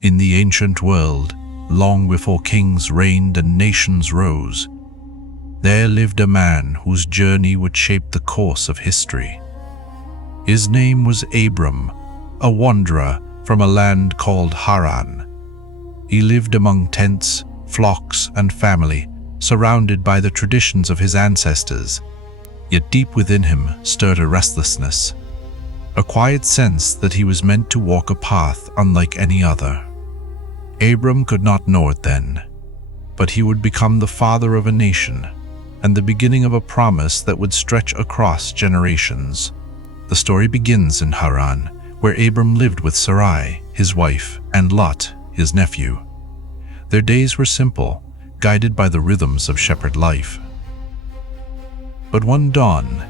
In the ancient world, long before kings reigned and nations rose, there lived a man whose journey would shape the course of history. His name was Abram, a wanderer from a land called Haran. He lived among tents, flocks, and family, surrounded by the traditions of his ancestors. Yet deep within him stirred a restlessness, a quiet sense that he was meant to walk a path unlike any other. Abram could not know it then, but he would become the father of a nation and the beginning of a promise that would stretch across generations. The story begins in Haran, where Abram lived with Sarai, his wife, and Lot, his nephew. Their days were simple, guided by the rhythms of shepherd life. But one dawn,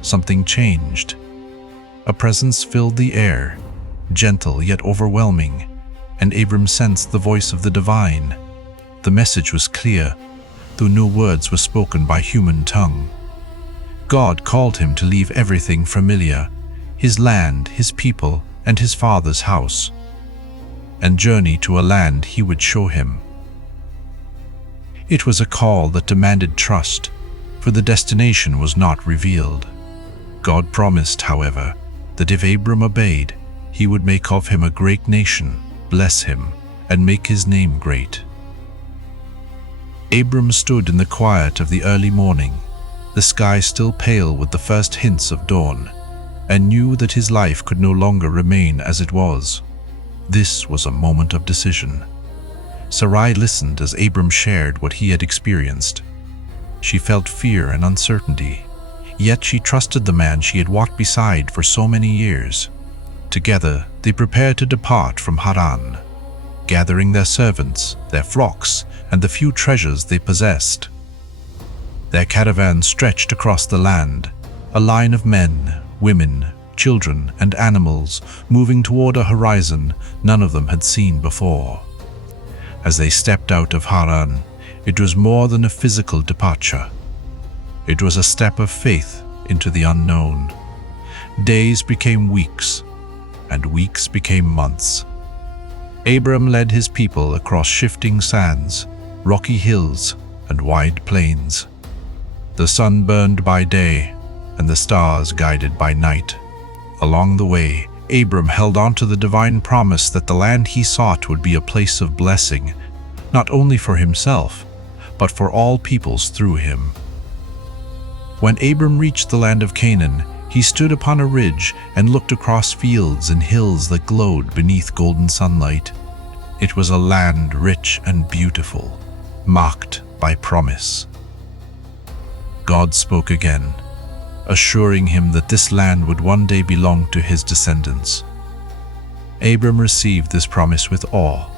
something changed. A presence filled the air, gentle yet overwhelming, and Abram sensed the voice of the divine. The message was clear, though no words were spoken by human tongue. God called him to leave everything familiar, his land, his people, and his father's house, and journey to a land he would show him. It was a call that demanded trust, for the destination was not revealed. God promised, however, that if Abram obeyed, he would make of him a great nation, bless him, and make his name great. Abram stood in the quiet of the early morning, the sky still pale with the first hints of dawn, and knew that his life could no longer remain as it was. This was a moment of decision. Sarai listened as Abram shared what he had experienced. She felt fear and uncertainty, yet she trusted the man she had walked beside for so many years. Together, they prepared to depart from Haran, gathering their servants, their flocks, and the few treasures they possessed. Their caravan stretched across the land, a line of men, women, children, and animals moving toward a horizon none of them had seen before. As they stepped out of Haran, it was more than a physical departure. It was a step of faith into the unknown. Days became weeks, and weeks became months. Abram led his people across shifting sands, rocky hills, and wide plains. The sun burned by day, and the stars guided by night. Along the way, Abram held on to the divine promise that the land he sought would be a place of blessing, not only for himself, but for all peoples through him. When Abram reached the land of Canaan, he stood upon a ridge and looked across fields and hills that glowed beneath golden sunlight. It was a land rich and beautiful, marked by promise. God spoke again, assuring him that this land would one day belong to his descendants. Abram received this promise with awe,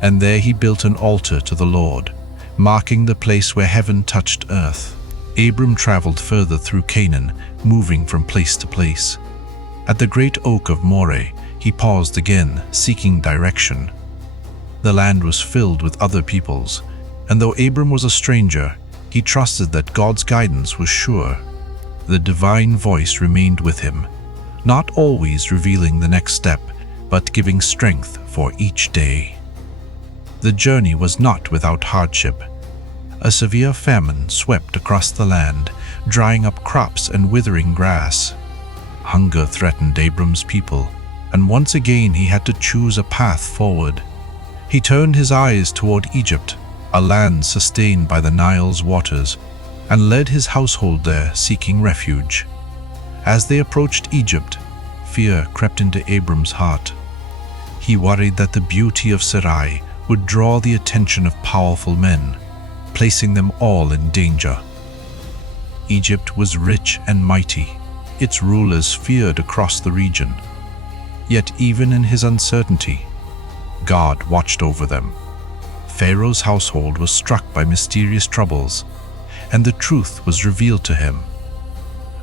and there he built an altar to the Lord, marking the place where heaven touched earth. Abram traveled further through Canaan, moving from place to place. At the great oak of Moreh, he paused again, seeking direction. The land was filled with other peoples, and though Abram was a stranger, he trusted that God's guidance was sure. The divine voice remained with him, not always revealing the next step, but giving strength for each day. The journey was not without hardship. A severe famine swept across the land, drying up crops and withering grass. Hunger threatened Abram's people, and once again he had to choose a path forward. He turned his eyes toward Egypt, a land sustained by the Nile's waters, and led his household there, seeking refuge. As they approached Egypt, fear crept into Abram's heart. He worried that the beauty of Sarai would draw the attention of powerful men, placing them all in danger. Egypt was rich and mighty. Its rulers feared across the region. Yet even in his uncertainty, God watched over them. Pharaoh's household was struck by mysterious troubles, and the truth was revealed to him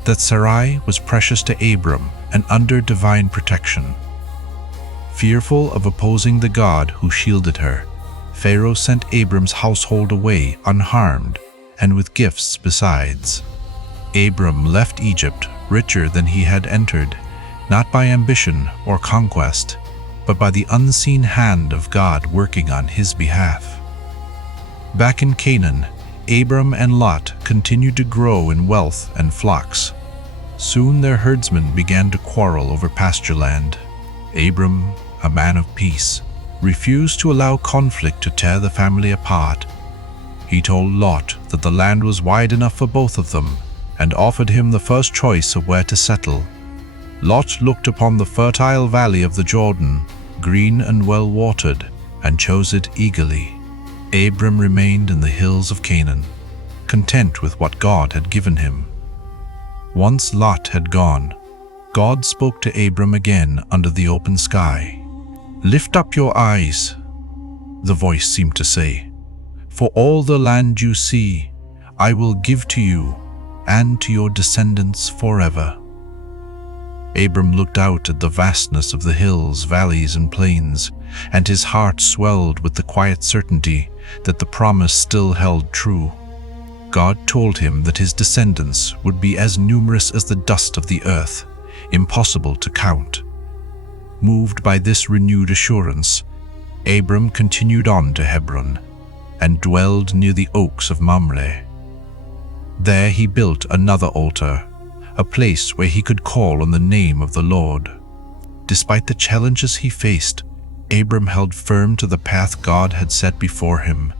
that Sarai was precious to Abram and under divine protection. Fearful of opposing the God who shielded her, Pharaoh sent Abram's household away unharmed and with gifts besides. Abram left Egypt richer than he had entered, not by ambition or conquest, but by the unseen hand of God working on his behalf. Back in Canaan, Abram and Lot continued to grow in wealth and flocks. Soon their herdsmen began to quarrel over pasture land. Abram, a man of peace, refused to allow conflict to tear the family apart. He told Lot that the land was wide enough for both of them and offered him the first choice of where to settle. Lot looked upon the fertile valley of the Jordan, green and well-watered, and chose it eagerly. Abram remained in the hills of Canaan, content with what God had given him. Once Lot had gone, God spoke to Abram again under the open sky. "Lift up your eyes," the voice seemed to say, "for all the land you see, I will give to you and to your descendants forever." Abram looked out at the vastness of the hills, valleys, and plains, and his heart swelled with the quiet certainty that the promise still held true. God told him that his descendants would be as numerous as the dust of the earth, impossible to count. Moved by this renewed assurance, Abram continued on to Hebron and dwelled near the oaks of Mamre. There he built another altar, a place where he could call on the name of the Lord. Despite the challenges he faced, Abram held firm to the path God had set before him.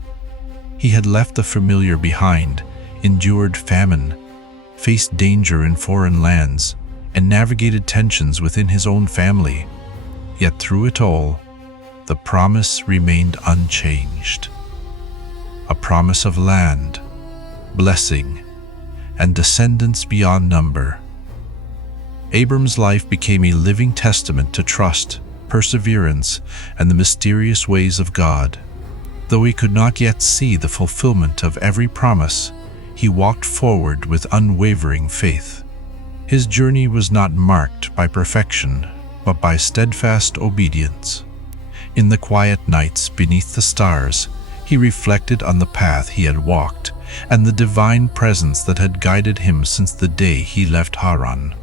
He had left the familiar behind, endured famine, faced danger in foreign lands, and navigated tensions within his own family. Yet through it all, the promise remained unchanged. A promise of land, blessing, and descendants beyond number. Abram's life became a living testament to trust, perseverance, and the mysterious ways of God. Though he could not yet see the fulfillment of every promise, he walked forward with unwavering faith. His journey was not marked by perfection, but by steadfast obedience. In the quiet nights beneath the stars, he reflected on the path he had walked and the divine presence that had guided him since the day he left Haran.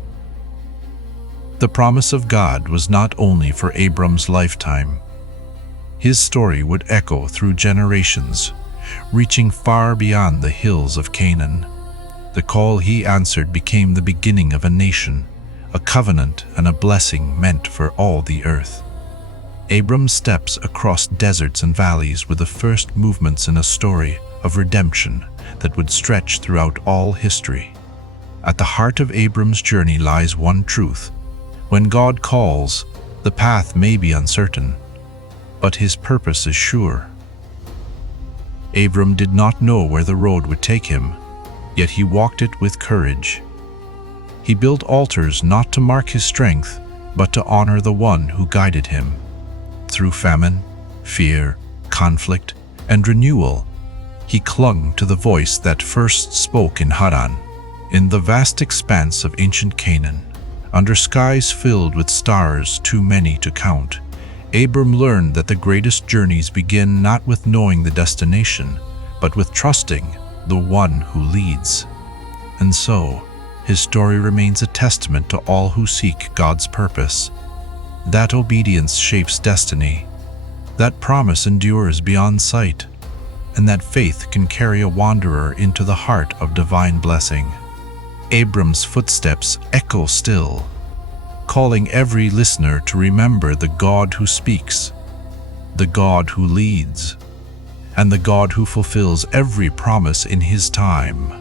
The promise of God was not only for Abram's lifetime. His story would echo through generations, reaching far beyond the hills of Canaan. The call he answered became the beginning of a nation, a covenant and a blessing meant for all the earth. Abram's steps across deserts and valleys were the first movements in a story of redemption that would stretch throughout all history. At the heart of Abram's journey lies one truth. When God calls, the path may be uncertain, but his purpose is sure. Abram did not know where the road would take him, yet he walked it with courage. He built altars not to mark his strength, but to honor the one who guided him. Through famine, fear, conflict, and renewal, he clung to the voice that first spoke in Haran, in the vast expanse of ancient Canaan. Under skies filled with stars too many to count, Abram learned that the greatest journeys begin not with knowing the destination, but with trusting the one who leads. And so, his story remains a testament to all who seek God's purpose. That obedience shapes destiny, that promise endures beyond sight, and that faith can carry a wanderer into the heart of divine blessing. Abram's footsteps echo still, calling every listener to remember the God who speaks, the God who leads, and the God who fulfills every promise in His time.